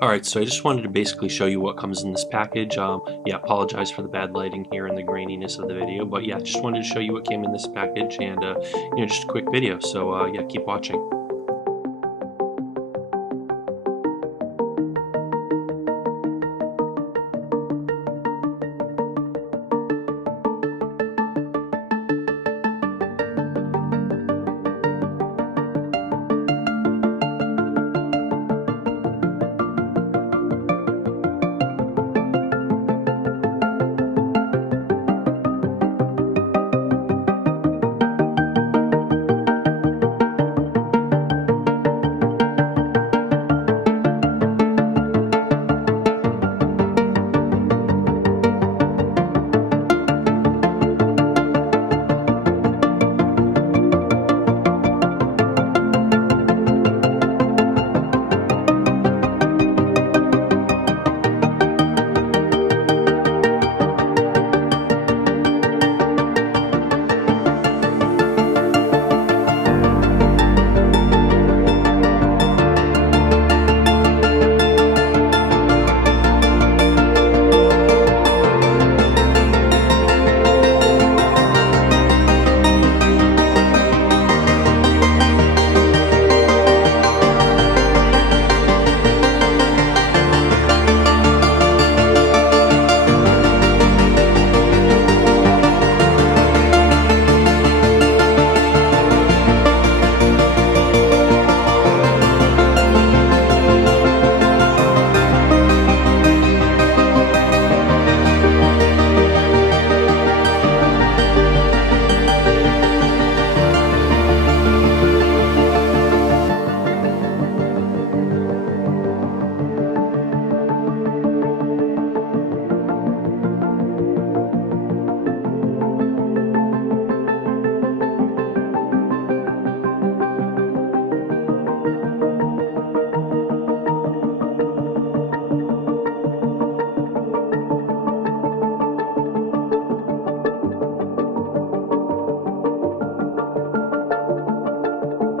Alright, so I just wanted to basically show you what comes in this package. Yeah, apologize for the bad lighting here and the graininess of the video, but yeah, just wanted to show you what came in this package and, just a quick video. So yeah, keep watching.